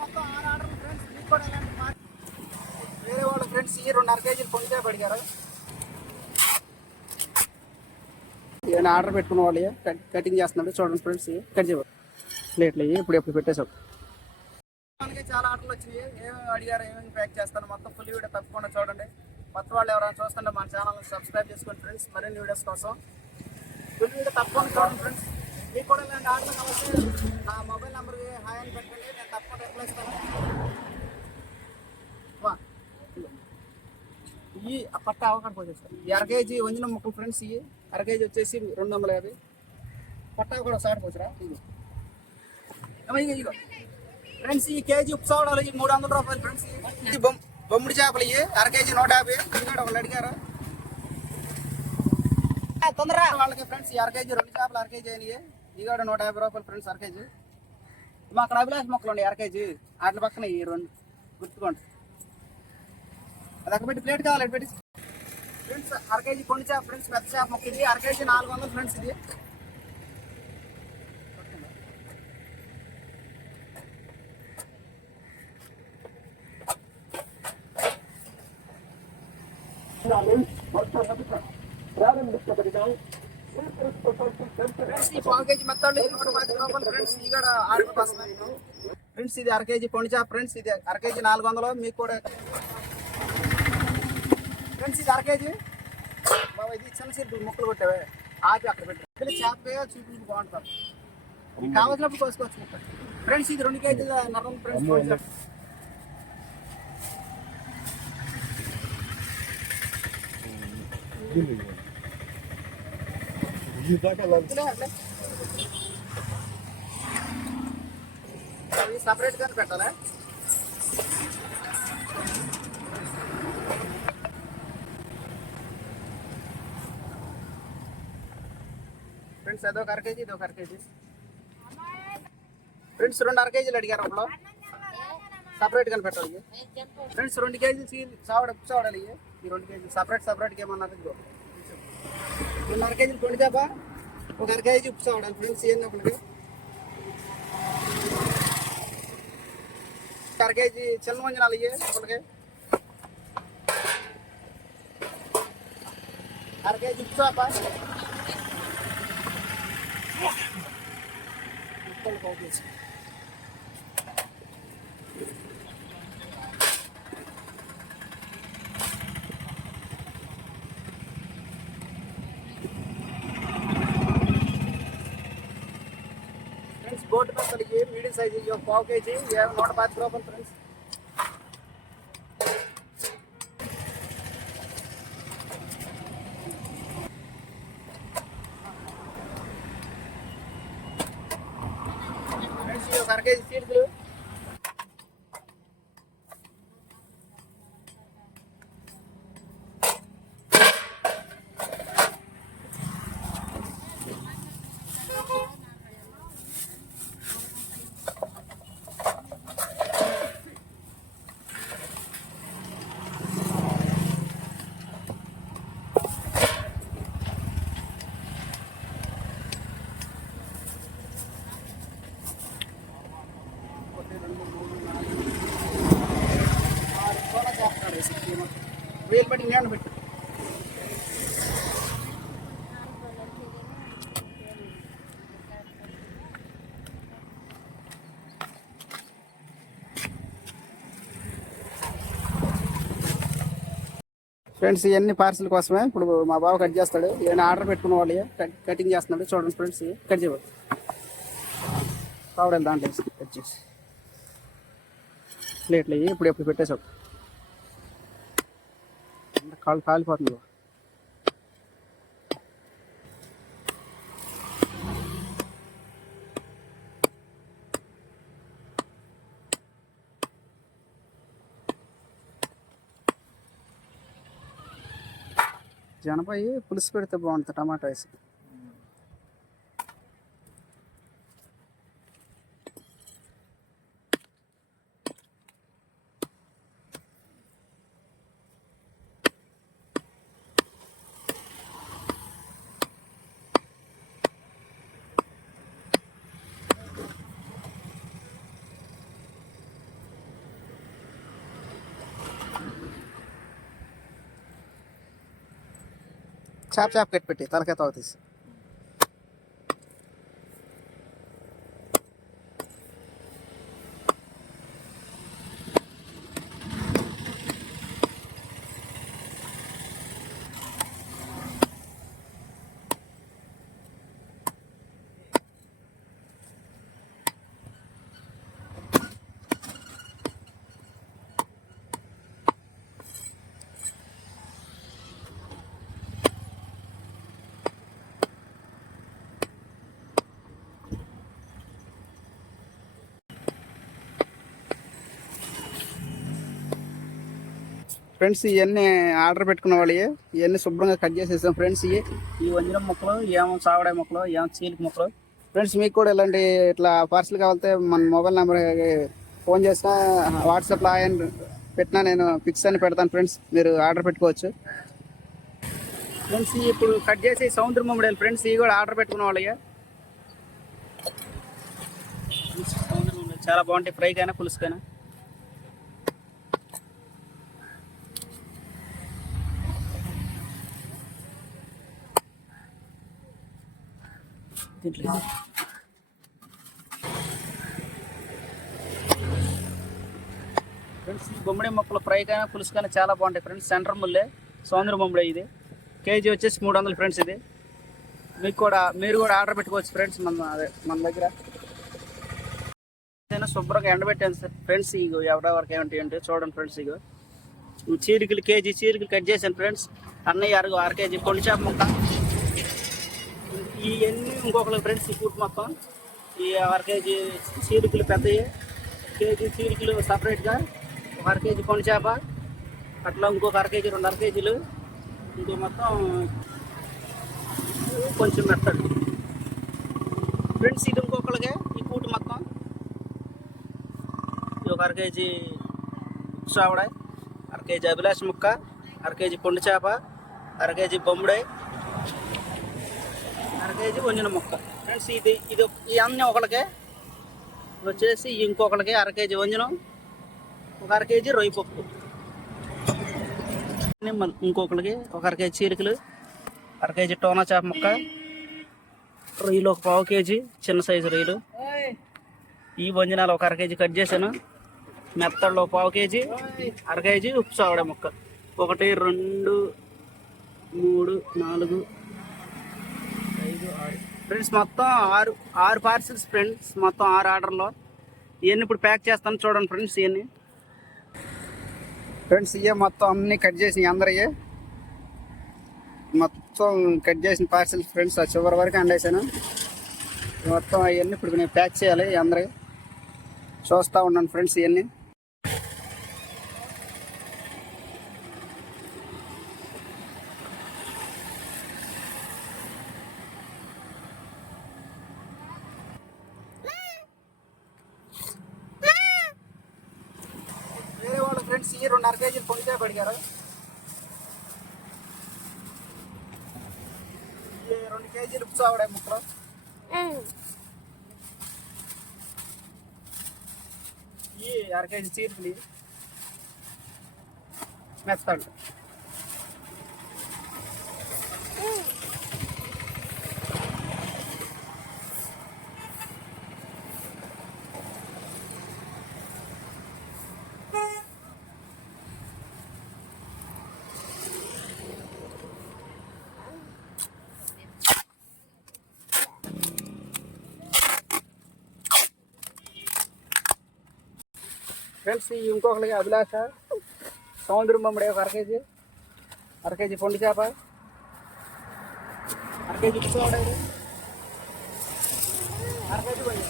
మొత్తం 6 ఆర్డర్లు ఫ్రెండ్స్. మీకు కూడా ఇలాంటి వేరే వాళ్ళ ఫ్రెండ్స్ ఈ 2.5 కేజీలు పొందితే పడిగారు. ఏమైనా ఆర్డర్ పెట్టుకున్న వాళ్ళు కటింగ్ చేస్తున్నాడు చూడండి ఫ్రెండ్స్. కట్ చేయ ప్లేట్లు ఇప్పుడు పెట్టేసాం. మనకి చాలా ఆర్డర్లు వచ్చినాయి. ఏమేమి అడిగారు, ఏమేమి ప్యాక్ చేస్తాను మొత్తం ఫుల్ వీడియో తప్పకుండా చూడండి. కొత్త వాళ్ళు ఎవరైనా చూస్తుంటే మన ఛానల్ని సబ్స్క్రైబ్ చేసుకోండి ఫ్రెండ్స్. మరిన్ని వీడియోస్ కోసం ఫుల్ వీడియో తప్పకుండా చూడండి ఫ్రెండ్స్. మీకు కూడా ఇలాంటి ఆర్డర్ కావచ్చు నా మొబైల్ నెంబర్కి హాయ్ అని పెట్టండి, నేను తప్పకుండా రిప్లై ఇస్తాను. ఈ పట్ట అవకాశం పోసేస్తాను. ఈ 1/2 కేజీ వంజిన ముక్కలు ఫ్రెండ్స్. ఇవి 1/2 కేజీ వచ్చేసి 250. పట్టా కూడా ఒకసారి పోచురా. ఇదిగో ఫ్రెండ్స్, ఈ కేజీ ఉప్పు సోడాలు 300 రూపాయలు ఫ్రెండ్స్. ఇది బొమ్మిడి చేపలు ఇవి 1/2 కేజీ 150. ఇక్కడ వాళ్ళు అడిగారు తొందరగా వాళ్ళకి ఫ్రెండ్స్. ఈ 1/2 కేజీ 2 చేపలు 1/2 కేజీ అయినాయి. ఇవి కూడా 150 రూపాయలు ఫ్రెండ్స్ 1/2 కేజీ. మా అక్కడ అభిలాష్ మొక్కలు ఉన్నాయి 1/2 కేజీ. వాటి పక్కన ఈ 2 గుర్తుకోండి. అది అక్కడ పెట్టి ప్లేట్ కావాలి పెట్టి ఫ్రెండ్స్. 1/2 కేజీ కొండి చేప ఫ్రెండ్స్, పెద్ద చేప మొక్క ఇది 1/2 కేజీ 400 ఫ్రెండ్స్. ఇది ఈ 1/2 కేజీ మెత్తాలు 110 రూపాయలు ఫ్రెండ్స్. ఇది కూడా ఆర్డర్ కోసమే ఫ్రెండ్స్. ఇది 1/2 కేజీ పొండి చేప ఫ్రెండ్స్. ఇది 1/2 కేజీ 400. మీకు కూడా ఫ్రెండ్స్ ఇది 1/2 కేజీ బాబా. ఇది చిన్న సీట్లు ముక్కలు కొట్టావే ఆపి అక్కడ పెట్టి చేప చూపించి బాగుంటారు. మీకు కావాల్సినప్పుడు కోసుకోవచ్చు ముక్క ఫ్రెండ్స్. ఇది 2 కేజీల నరం ఫ్రెండ్స్. అవి సపరేట్ గా పెట్టాలా ఫ్రెండ్స్? అదొక 1/2 కేజీ, ఇదొక 1/2 కేజీ ఫ్రెండ్స్. 2 1/2 కేజీలు అడిగారు అప్పుడు సపరేట్ గా పెట్టాలి ఫ్రెండ్స్. 2 కేజీలు చావడాలి. ఈ 2 కేజీలు సపరేట్గా ఏమన్నారు. 2 1/2 కేజీలు కొండి చేప, ఒక 1/2 కేజీ ఉప్పు చావడాలి ఫ్రెండ్స్. ఏంటప్పటికి 1/2 కేజీ చిన్న వంజనాలు ఇప్పటికి 1/2 కేజీ ఉప్పు చేప. ఫ్రెండ్స్ బోట్ పెద్దలకి మీడియం సైజ్ 1/4 కేజీ 110 రూపాయలు ఫ్రెండ్స్. ఫ్రెండ్స్ 1/2 కేజీ సీడ్లు వేలు పట్టి నేను పెట్టు. ఫ్రెండ్స్ ఇవన్నీ పార్సిల్ కోసమే. ఇప్పుడు మా బావ కట్ చేస్తాడు. ఏమైనా ఆర్డర్ పెట్టుకున్న వాళ్ళు కటింగ్ చేస్తున్నాడు చూడండి ఫ్రెండ్స్. కట్ చేయవచ్చు కావడాలి దాంట్లో కట్ చేసి ప్లేట్లు ఇప్పుడు పెట్టేసాడు. కాళ్ళు కాలిపోతుంది. జనపై పులుసు పెడితే బాగుంటుంది టమాటా వేసి. చేప కట్టి పెట్టి తలకాయ తోక తీసి. ఫ్రెండ్స్ ఇవన్నీ ఆర్డర్ పెట్టుకున్న వాళ్ళు ఇవన్నీ శుభ్రంగా కట్ చేసేసాం ఫ్రెండ్స్. ఈ వంజరం ముక్కలు, ఏమో చావడాయి ముక్కలు, ఏమో చీలిక ముక్కలు. ఫ్రెండ్స్ మీకు కూడా ఇలాంటి ఇట్లా పార్సల్ కావాలంటే మన మొబైల్ నెంబర్ ఫోన్ చేసినా వాట్సాప్లో ఆయన పెట్టినా నేను పిక్స్ అని పెడతాను ఫ్రెండ్స్, మీరు ఆర్డర్ పెట్టుకోవచ్చు ఫ్రెండ్స్. ఇప్పుడు కట్ చేసి సముద్ర మామిడాలు ఫ్రెండ్స్, ఇవి కూడా ఆర్డర్ పెట్టుకున్న వాళ్ళయ్యా. సముద్ర మామిడాలు చాలా బాగుంటాయి, ఫ్రైకైనా పులుసుకైనా. ఫ్రెండ్స్ బొమ్మడి మొక్కలు ఫ్రైకైనా పులుసుకైనా చాలా బాగుంటాయి ఫ్రెండ్స్. సెంటర్ ముల్లే సముద్ర బొమ్మడి, ఇది కేజీ వచ్చేసి 300 ఫ్రెండ్స్. ఇది మీరు కూడా ఆర్డర్ పెట్టుకోవచ్చు ఫ్రెండ్స్ మన దగ్గర. శుభ్రంగా ఎండబెట్టాను ఫ్రెండ్స్. ఇగో ఎవరెవరికి ఏమిటి చూడండి ఫ్రెండ్స్. ఇగో చీరికలు కేజీ చీరికలు కట్ చేశాను ఫ్రెండ్స్. అన్నయ్య 6 కేజీ కొండి చేప ముక్క. ఇవన్నీ ఇంకొకరికి ఫ్రెండ్స్. ఈ ఫుడ్ మొత్తం ఈ 6 కేజీ చీరికలు పెద్దవి, కేజీ చీరికలు సపరేట్గా, 1 కేజీ కొండి చేప, అట్లా ఇంకొక 1 కేజీ 2 కేజీలు, ఇంకో మొత్తం కొంచెం మెత్తడు ఫ్రెండ్స్. ఇది ఇంకొకరికి ఈ కూటు మొత్తం. ఇది ఒక 1 కేజీ చావడాయి, 1 కేజీ అభిలాష్ ముక్క, 1 కేజీ కొండి చేప, 1 కేజీ బొమ్ముడాయి, 1 కేజీ వండిన ముక్క ఫ్రెండ్స్. ఇది అన్నీ ఒకరికి వచ్చేసి ఇంకొకరికి 1 కేజీ వంజనం, ఒక 1 కేజీ రొయ్యి పప్పు, ఇంకొకరికి ఒక 1 కేజీ చీరికలు, 1 కేజీ టోనా చేప ముక్క, రొయ్యలు ఒక 1/2 కేజీ చిన్న సైజు రొయ్యలు. ఈ వంజనాలు ఒక 1 కేజీ కట్ చేశాను. మెత్తళ్ళు ఒక 1/2 కేజీ, 1 కేజీ ఉప్పు చావడ ముక్క. 1 2 3 4 5 6 ఫ్రెండ్స్, మొత్తం 6 పార్సిల్స్ ఫ్రెండ్స్. మొత్తం 6 ఆర్డర్లో. ఇవన్నీ ఇప్పుడు ప్యాక్ చేస్తాను చూడండి ఫ్రెండ్స్. ఇవన్నీ ఫ్రెండ్స్ మొత్తం అన్నీ కట్ చేసి అందరయ్యే మొత్తం కట్ చేసిన పార్సిల్స్ ఫ్రెండ్స్. ఆ చివరి వరకు అండేసాను మొత్తం. అవన్నీ ఇప్పుడు నేను ప్యాక్ చేయాలి. అందరూ చూస్తూ ఉన్నాను ఫ్రెండ్స్. ఇవన్నీ వేరే వాళ్ళు ఫ్రెండ్స్ 2.5 కేజీలు పొడిగా పడిగారు. 2 కేజీలు ఉప్పు చావడాయి ముక్కలు, 1 కేజీ చీరకులు, మెత్తళ్ళు. ఫ్రెండ్స్ ఇంకొకరికి అభిలాష సముద్రం బొమ్మడి ఒక 1 కేజీ, 1 కేజీ పొండి చేప, 1 కేజీ ఉప్పు చావడాయి, 1 కేజీ పొండి.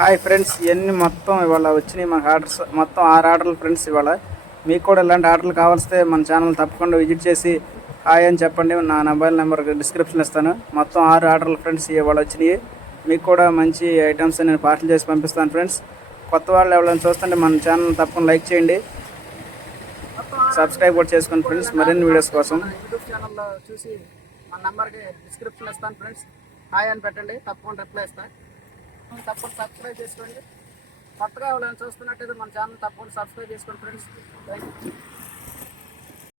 హాయ్ ఫ్రెండ్స్, ఇవన్నీ మొత్తం ఇవాళ వచ్చినాయి మాకు ఆర్డర్స్. మొత్తం 6 ఆర్డర్లు ఫ్రెండ్స్. ఇవాళ మీకు కూడా ఇలాంటి ఆర్డర్లు కావాల్స్తే మన ఛానల్ తప్పకుండా విజిట్ చేసి హాయ్ అని చెప్పండి. నా మొబైల్ నెంబర్ డిస్క్రిప్షన్ ఇస్తాను. మొత్తం 6 ఆర్డర్లు ఫ్రెండ్స్ ఇవాళ వచ్చినాయి. మీకు కూడా మంచి ఐటమ్స్ నేను పార్సల్ చేసి పంపిస్తాను ఫ్రెండ్స్. కొత్త వాళ్ళు ఎవరైనా చూస్తుంటే మన ఛానల్ తప్పకుండా లైక్ చేయండి, సబ్స్క్రైబ్ కూడా చేసుకోండి ఫ్రెండ్స్ మరిన్ని వీడియోస్ కోసం. యూట్యూబ్ ఛానల్లో చూసి మన నెంబర్కి డిస్క్రిప్షన్ ఇస్తాను ఫ్రెండ్స్. హాయ్ అని పెట్టండి, తప్పకుండా రిప్లై ఇస్తాను. తప్పకుండా సబ్స్క్రైబ్ చేసుకోండి. కొత్తగా ఎవరైనా చూస్తున్నట్టయితే మన ఛానల్ తప్పకుండా సబ్స్క్రైబ్ చేసుకోండి ఫ్రెండ్స్. Thank you.